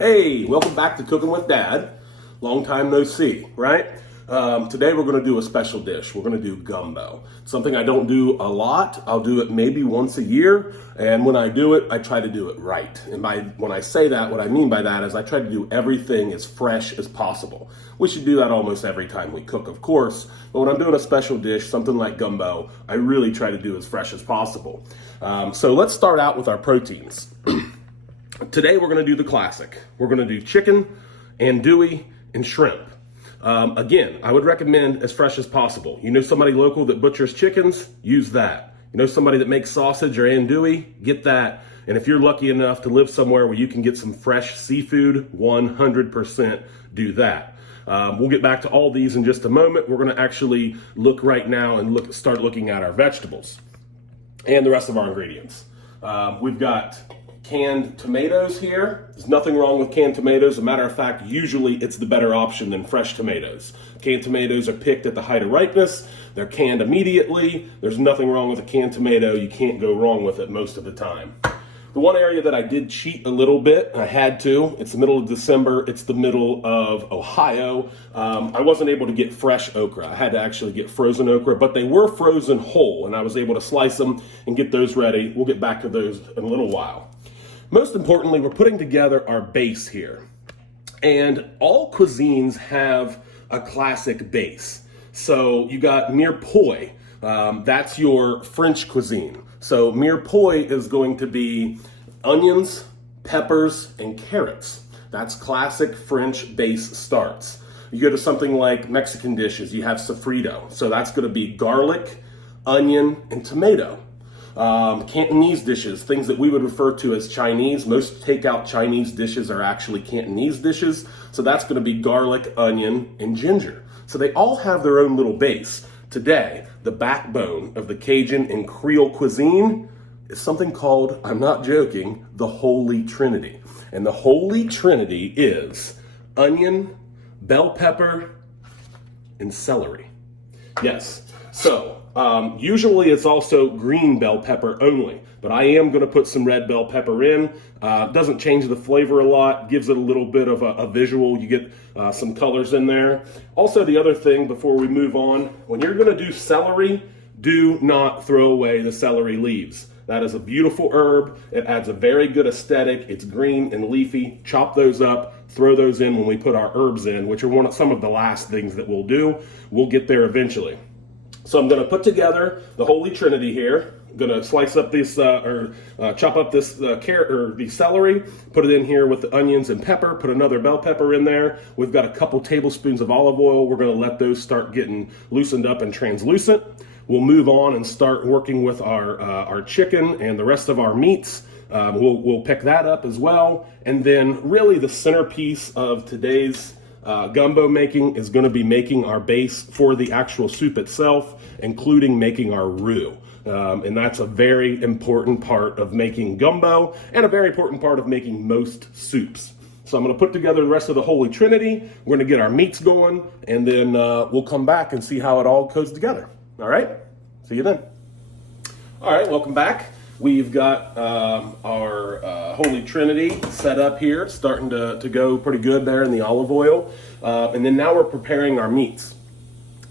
Hey, welcome back to Cooking with Dad. Long time no see, right? Today we're going to do a special dish. We're going to do gumbo. Something I don't do a lot. I'll do it maybe once a year, and when I do it, I try to do it right. And when I say that, what I mean by that is I try to do everything as fresh as possible. We should do that almost every time we cook, of course, but when I'm doing a special dish, something like gumbo, I really try to do as fresh as possible. So let's start out with our proteins. Today we're going to do the classic. We're going to do chicken, andouille, and shrimp. Again, I would recommend as fresh as possible. You know somebody local that butchers chickens? Use that. You know somebody that makes sausage or andouille? Get that. And if you're lucky enough to live somewhere where you can get some fresh seafood, 100% do that. We'll get back to all these in just a moment. We're going to actually look right now and start looking at our vegetables and the rest of our ingredients. We've got canned tomatoes here. There's nothing wrong with canned tomatoes. As a matter of fact, usually it's the better option than fresh tomatoes. Canned tomatoes are picked at the height of ripeness. They're canned immediately. There's nothing wrong with a canned tomato. You can't go wrong with it most of the time. The one area that I did cheat a little bit, I had to, it's the middle of December, it's the middle of Ohio. I wasn't able to get fresh okra. I had to actually get frozen okra, but they were frozen whole, and I was able to slice them and get those ready. We'll get back to those in a little while. Most importantly, we're putting together our base here. And all cuisines have a classic base. So you got mirepoix, that's your French cuisine. So mirepoix is going to be onions, peppers, and carrots. That's classic French base starts. You go to something like Mexican dishes, you have sofrito. So that's gonna be garlic, onion, and tomato. Cantonese dishes, things that we would refer to as Chinese. Most takeout Chinese dishes are actually Cantonese dishes. So that's going to be garlic, onion, and ginger. So they all have their own little base. Today, the backbone of the Cajun and Creole cuisine is something called, I'm not joking, the Holy Trinity. And the Holy Trinity is onion, bell pepper, and celery. Yes, so usually it's also green bell pepper only, but I am going to put some red bell pepper in. Doesn't change the flavor a lot, gives it a little bit of a visual. You get some colors in there. Also, the other thing before we move on, when you're going to do celery, do not throw away the celery leaves. That is a beautiful herb. It adds a very good aesthetic. It's green and leafy. Chop those up, throw those in when we put our herbs in, which are some of the last things that we'll do. We'll get there eventually. So I'm going to put together the Holy Trinity here. I'm going to slice up this, chop up this carrot or the celery, put it in here with the onions and pepper, put another bell pepper in there. We've got a couple tablespoons of olive oil. We're going to let those start getting loosened up and translucent. We'll move on and start working with our chicken and the rest of our meats. We'll pick that up as well. And then really the centerpiece of today's gumbo making is going to be making our base for the actual soup itself, including making our roux. And that's a very important part of making gumbo and a very important part of making most soups. So I'm going to put together the rest of the Holy Trinity. We're going to get our meats going, and then we'll come back and see how it all goes together. All right? See you then. All right, welcome back. We've got our Holy Trinity set up here, starting to go pretty good there in the olive oil. And then now we're preparing our meats.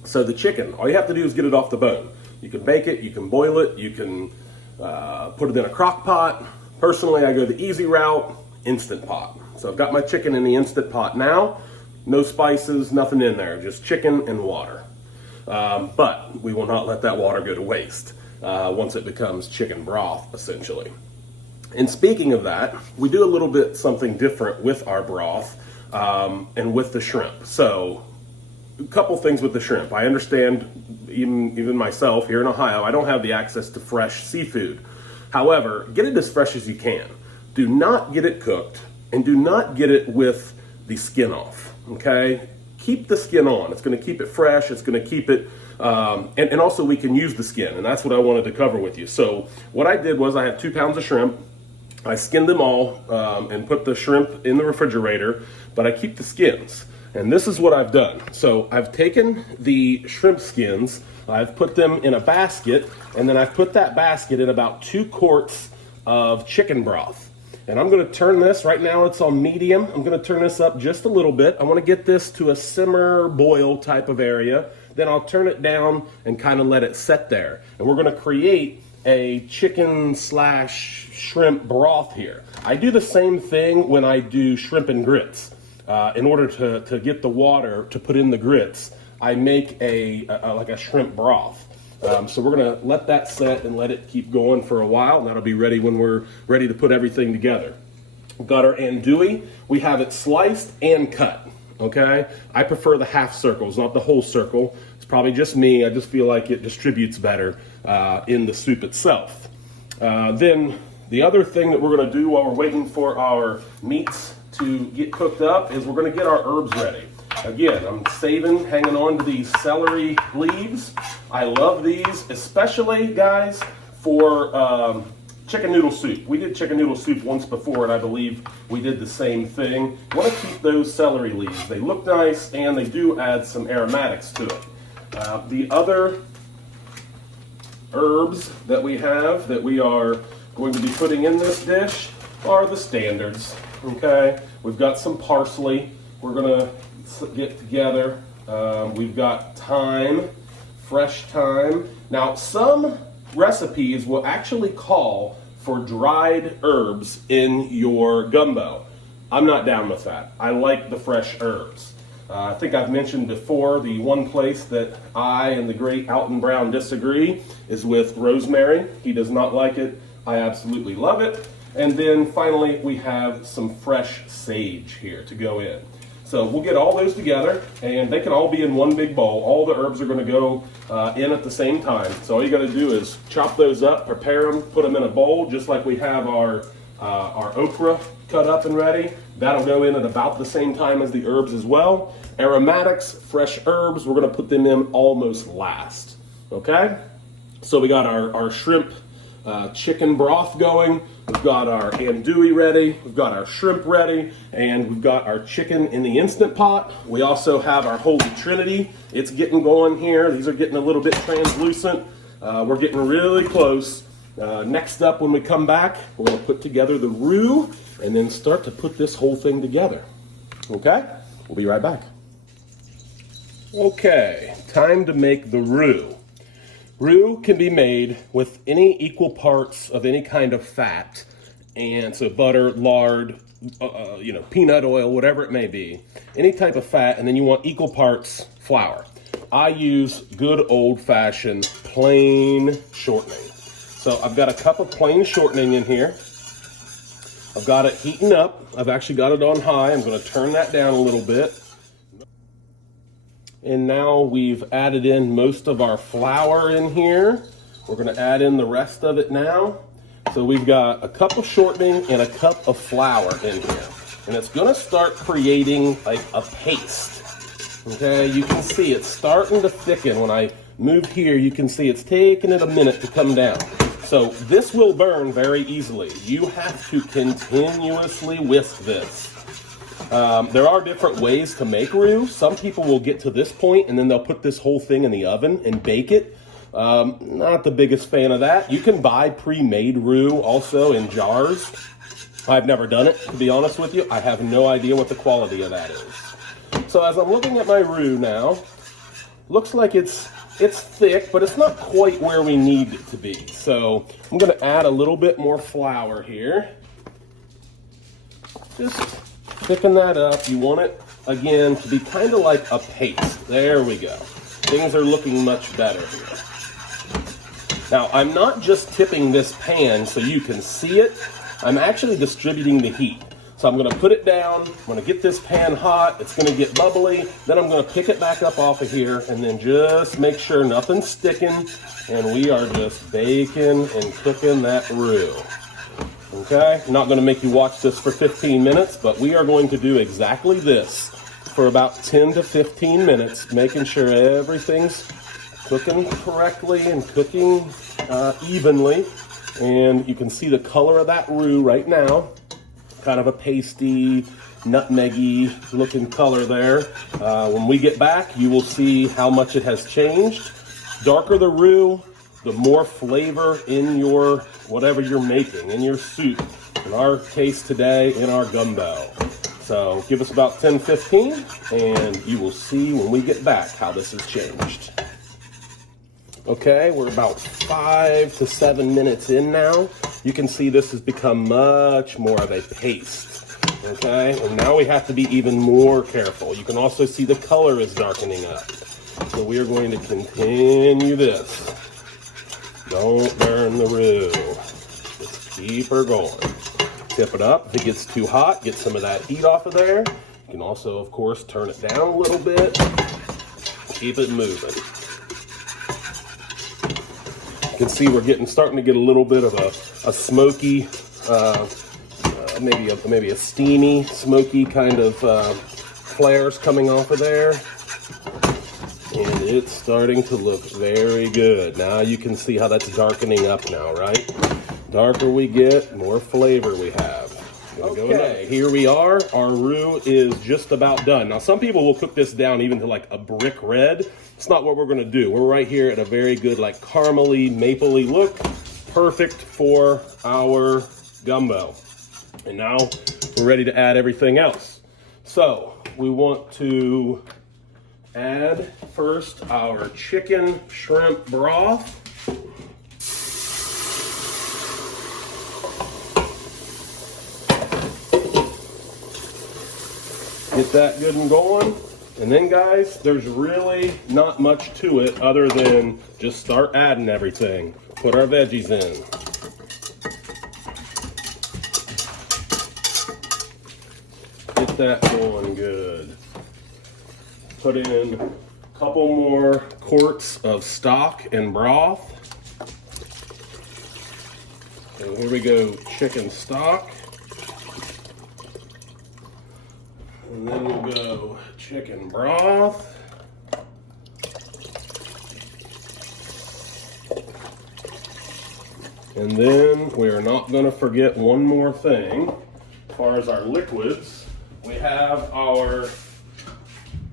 So the chicken, all you have to do is get it off the bone. You can bake it, you can boil it, you can put it in a crock pot. Personally, I go the easy route, Instant Pot. So I've got my chicken in the Instant Pot now. No spices, nothing in there, just chicken and water. But we will not let that water go to waste. Once it becomes chicken broth, essentially. And speaking of that, we do a little bit something different with our broth and with the shrimp. So a couple things with the shrimp. I understand, even myself here in Ohio, I don't have the access to fresh seafood. However, get it as fresh as you can. Do not get it cooked, and do not get it with the skin off, okay? Keep the skin on. It's going to keep it fresh. It's going to keep it, and also we can use the skin, and that's what I wanted to cover with you. So what I did was I had 2 pounds of shrimp. I skinned them all and put the shrimp in the refrigerator, but I keep the skins. And this is what I've done. So I've taken the shrimp skins, I've put them in a basket, and then I've put that basket in about 2 quarts of chicken broth. And I'm going to turn this, right now it's on medium. I'm going to turn this up just a little bit. I want to get this to a simmer boil type of area. Then I'll turn it down and kind of let it set there. And we're going to create a chicken slash shrimp broth here. I do the same thing when I do shrimp and grits. In order to get the water to put in the grits, I make like a shrimp broth. So we're going to let that set and let it keep going for a while, and that'll be ready when we're ready to put everything together. We've got our andouille. We have it sliced and cut, okay? I prefer the half circles, not the whole circle. It's probably just me. I just feel like it distributes better in the soup itself. Then the other thing that we're going to do while we're waiting for our meats to get cooked up is we're going to get our herbs ready. Again, I'm hanging on to these celery leaves. I love these, especially, guys, for chicken noodle soup. We did chicken noodle soup once before, and I believe we did the same thing. You want to keep those celery leaves. They look nice, and they do add some aromatics to it. The other herbs that we have that we are going to be putting in this dish are the standards, okay? We've got some parsley. We're going to get together. We've got thyme, fresh thyme. Now, some recipes will actually call for dried herbs in your gumbo. I'm not down with that. I like the fresh herbs. I think I've mentioned before, the one place that I and the great Alton Brown disagree is with rosemary. He does not like it. I absolutely love it. And then finally, we have some fresh sage here to go in. So we'll get all those together, and they can all be in one big bowl. All the herbs are going to go in at the same time. So all you got to do is chop those up, prepare them, put them in a bowl, just like we have our okra cut up and ready. That'll go in at about the same time as the herbs as well. Aromatics, fresh herbs, we're going to put them in almost last. Okay? So we got our shrimp chicken broth going. We've got our andouille ready, we've got our shrimp ready, and we've got our chicken in the Instant Pot. We also have our Holy Trinity. It's getting going here. These are getting a little bit translucent. We're getting really close. Next up, when we come back, we're going to put together the roux and then start to put this whole thing together. Okay? We'll be right back. Okay, time to make the roux. Roux can be made with any equal parts of any kind of fat, and so butter, lard, peanut oil, whatever it may be, any type of fat, and then you want equal parts flour. I use good old-fashioned plain shortening. So I've got a cup of plain shortening in here. I've got it heating up. I've actually got it on high. I'm going to turn that down a little bit. And now we've added in most of our flour in here. We're going to add in the rest of it now. So we've got a cup of shortening and a cup of flour in here. And it's going to start creating like a paste. Okay, you can see it's starting to thicken. When I move here, you can see it's taking it a minute to come down. So this will burn very easily. You have to continuously whisk this. There are different ways to make roux. Some people will get to this point and then they'll put this whole thing in the oven and bake it. Not the biggest fan of that. You can buy pre-made roux also in jars. I've never done it, to be honest with you. I have no idea what the quality of that is. So as I'm looking at my roux now, looks like it's thick, but it's not quite where we need it to be. So I'm going to add a little bit more flour here. Just thicken that up. You want it, again, to be kind of like a paste. There we go. Things are looking much better here. Now, I'm not just tipping this pan so you can see it. I'm actually distributing the heat. So I'm going to put it down. I'm going to get this pan hot. It's going to get bubbly. Then I'm going to pick it back up off of here and then just make sure nothing's sticking. And we are just baking and cooking that roux. Okay, I'm not going to make you watch this for 15 minutes, but we are going to do exactly this for about 10 to 15 minutes, making sure everything's cooking correctly and cooking evenly. And you can see the color of that roux right now, kind of a pasty, nutmeggy looking color there. When we get back, you will see how much it has changed. Darker the roux, the more flavor in your whatever you're making, in your soup, in our case today, in our gumbo. So give us about 10-15 and you will see when we get back how this has changed. Okay, we're about 5 to 7 minutes in now. You can see this has become much more of a paste. Okay, and now we have to be even more careful. You can also see the color is darkening up. So we are going to continue this. Don't burn the roux. Just keep her going. Tip it up. If it gets too hot, get some of that heat off of there. You can also, of course, turn it down a little bit. Keep it moving. You can see we're starting to get a little bit of a smoky, maybe a steamy, smoky kind of flares coming off of there. And it's starting to look very good. Now you can see how that's darkening up now, right? Darker we get, more flavor we have. Okay, here we are. Our roux is just about done. Now, some people will cook this down even to like a brick red. It's not what we're gonna do. We're right here at a very good, like caramely, mapley look. Perfect for our gumbo. And now we're ready to add everything else. So we want to add first our chicken shrimp broth. Get that good and going. And then guys, there's really not much to it other than just start adding everything. Put our veggies in. Get that going good. Put in a couple more quarts of stock and broth. And here we go, chicken stock. And then we'll go chicken broth. And then we are not going to forget one more thing. As far as our liquids, we have our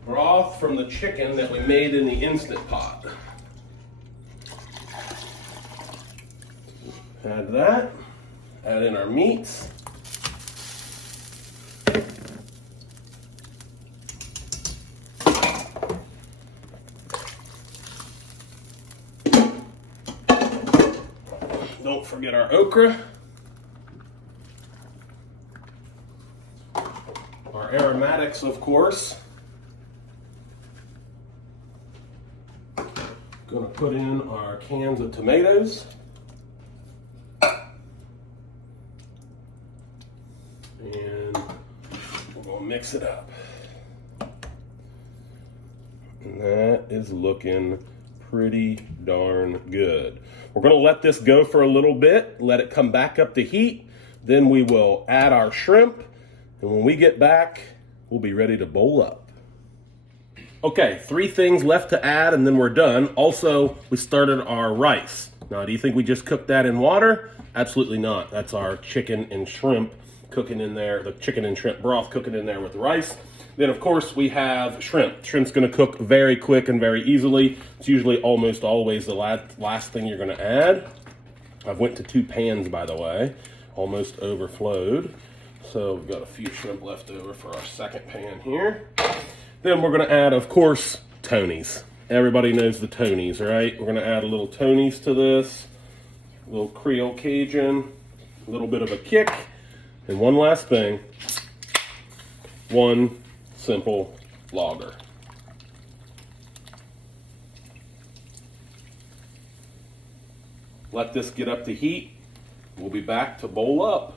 broth from the chicken that we made in the Instant Pot. Add that. Add in our meats. Don't forget our okra. Our aromatics, of course. Gonna put in our cans of tomatoes. And we're gonna mix it up. And that is looking pretty darn good. We're gonna let this go for a little bit, let it come back up to heat. Then we will add our shrimp. And when we get back, we'll be ready to bowl up. Okay, 3 things left to add and then we're done. Also, we started our rice. Now, do you think we just cooked that in water? Absolutely not. That's our chicken and shrimp cooking in there, the chicken and shrimp broth cooking in there with the rice. Then, of course, we have shrimp. Shrimp's gonna cook very quick and very easily. It's usually almost always the last thing you're gonna add. I've went to 2 pans, by the way. Almost overflowed. So we've got a few shrimp left over for our second pan here. Then we're gonna add, of course, Tony's. Everybody knows the Tony's, right? We're gonna add a little Tony's to this, a little Creole Cajun, a little bit of a kick, and one last thing, one simple lager. Let this get up to heat. We'll be back to bowl up.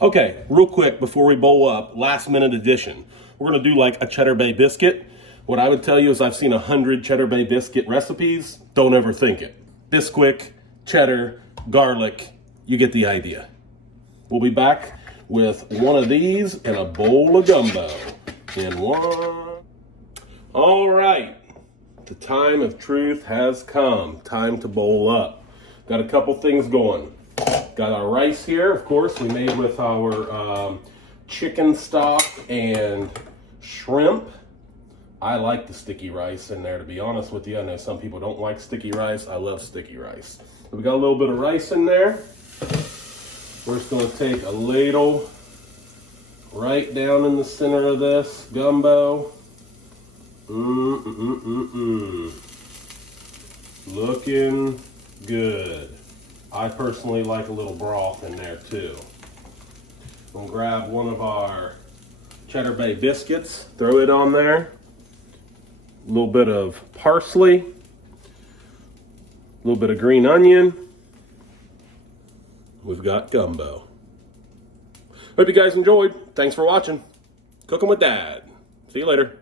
Okay, real quick before we bowl up, last minute addition. We're gonna do like a Cheddar Bay biscuit. What I would tell you is I've seen 100 Cheddar Bay biscuit recipes. Don't overthink it. Bisquick, cheddar, garlic, you get the idea. We'll be back with one of these and a bowl of gumbo in one. All right, the time of truth has come. Time to bowl up. Got a couple things going. Got our rice here, of course, we made with our chicken stock and shrimp. I like the sticky rice in there, to be honest with you. I know some people don't like sticky rice. I love sticky rice. We got a little bit of rice in there. We're just going to take a ladle right down in the center of this gumbo. Looking good. I personally like a little broth in there too. We'll grab one of our Cheddar Bay biscuits, throw it on there. A little bit of parsley, a little bit of green onion. We've got gumbo. Hope you guys enjoyed. Thanks for watching. Cooking with Dad. See you later.